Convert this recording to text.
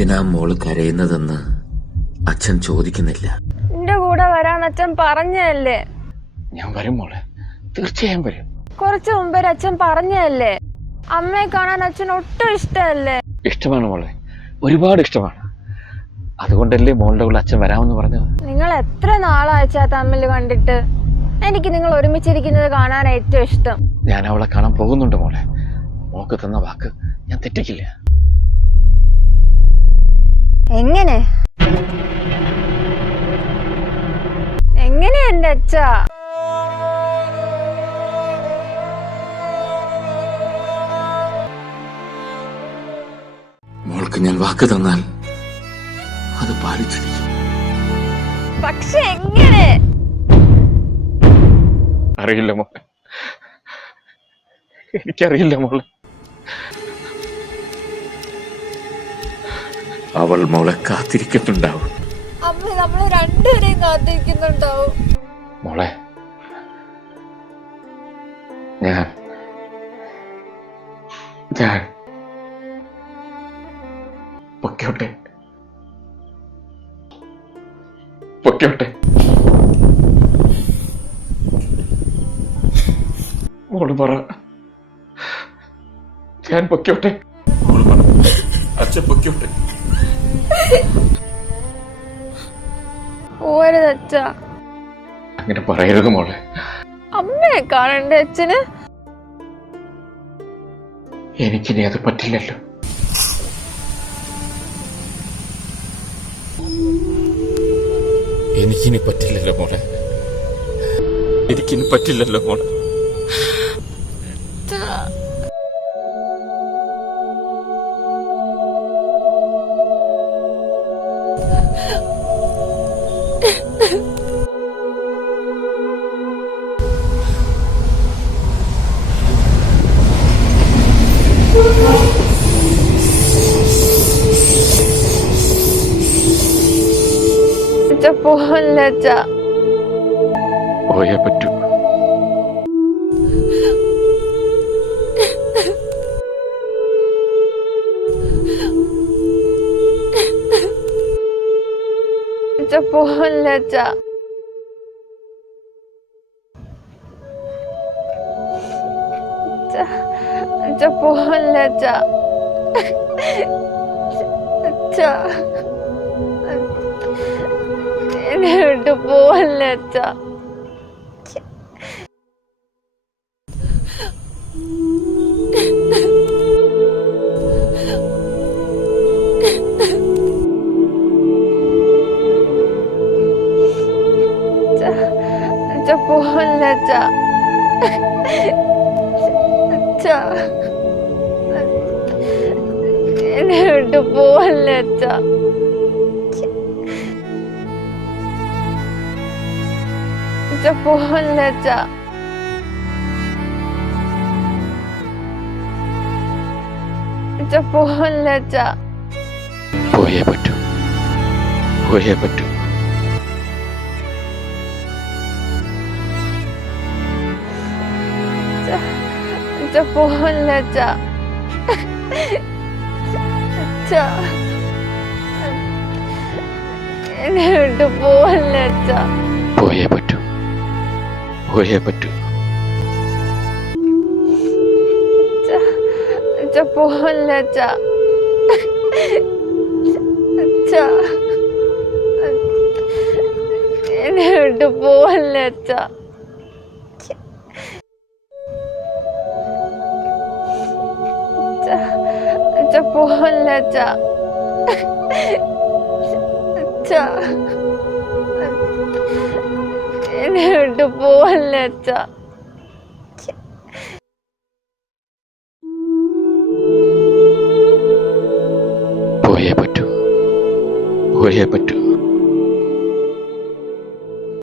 എന്തിനാ മോള് കരയുന്നതെന്ന് അച്ഛൻ ചോദിക്കുന്നില്ല. എന്റെ കൂടെ വരാൻ അച്ഛൻ പറഞ്ഞല്ലേ? ഞാൻ വരും മോളെ, തീർച്ചയായും വരും. കുറച്ചു മുമ്പേ അച്ഛൻ പറഞ്ഞല്ലേ അമ്മയെ കാണാൻ അച്ഛൻ ഒട്ടും ഇഷ്ടമല്ലേ? ഇഷ്ടമാണ് മോളെ, ഒരുപാട് ഇഷ്ടമാണ്. അതുകൊണ്ടല്ലേ മോളുടെ കൂടെ അച്ഛൻ വരാമെന്ന് പറഞ്ഞത്. നിങ്ങൾ എത്ര നാളായച്ചാ തമ്മിൽ കണ്ടിട്ട്? എനിക്ക് നിങ്ങൾ ഒരുമിച്ചിരിക്കുന്നത് കാണാൻ ഏറ്റവും ഇഷ്ടം. ഞാൻ അവളെ കാണാൻ പോകുന്നുണ്ട് മോളെ. മോൾക്ക് തന്ന വാക്ക് ഞാൻ തെറ്റിക്കില്ല. എങ്ങനെ എങ്ങനെ എന്റെ അച്ഛാ? മോൾക്ക് ഞാൻ വാക്ക് തന്നാൽ അത് പാലിച്ചിരിക്കും. പക്ഷെ എങ്ങനെ? അറിയില്ല മോളെ, എനിക്കറിയില്ല മോളെ. അവൾ മോളെ കാത്തിരിക്കുന്നുണ്ടാവും. അമ്മ നമ്മളെ രണ്ടുപേരെയും കാത്തിരിക്കുന്നുണ്ടാവും. മോളെ, ഞാൻ പൊക്കോട്ടെ പൊക്കോട്ടെ. മോള് പറ, ഞാൻ പൊക്കോട്ടെ? മോള് പറ, അച്ഛൻ പൊക്കോട്ടെ? പോരുതച്ഛാ, അങ്ങനെ പറയരുത് മോളെ. അമ്മയെ കാണണ്ടേ അച്ഛന്? എനിക്കിനി അത് പറ്റില്ലല്ലോ. എനിക്കിനി പറ്റില്ലല്ലോ മോളെ, എനിക്കിനി പറ്റില്ലല്ലോ മോളെ. പോകല്ലേ അച്ഛാ? പോയേ പറ്റൂ. പോകല്ലേ അച്ഛാ? പോകല്ലേ അച്ഛാ? അച്ഛാ, എന്നെ വിട്ട് പോവല്ലേ അച്ഛാ? പോവല്ലേ അച്ഛാ? അച്ഛാ, എന്നെ വിട്ട് പോവല്ലേ അച്ഛാ? പോകല്ലേ അച്ഛാ? പോകല്ലേ അച്ഛാ? പോയേ പറ്റൂ, പോയേ പറ്റൂ. പോകല്ലേ അച്ഛാ? അച്ഛാ, എന്നെ വിട്ട് പോവല്ലേ അച്ഛാ? പോയേ പറ്റൂ, പോയേ പറ്റൂ. പോകല്ലേ അച്ഛാ? അച്ഛാ, എന്നെ വിട്ട് പോവല്ലേ അച്ഛാ? പോകല്ലേ അച്ഛാ? അച്ഛാ, എന്നെ വിട്ട് പോവല്ലേ അച്ഛാ?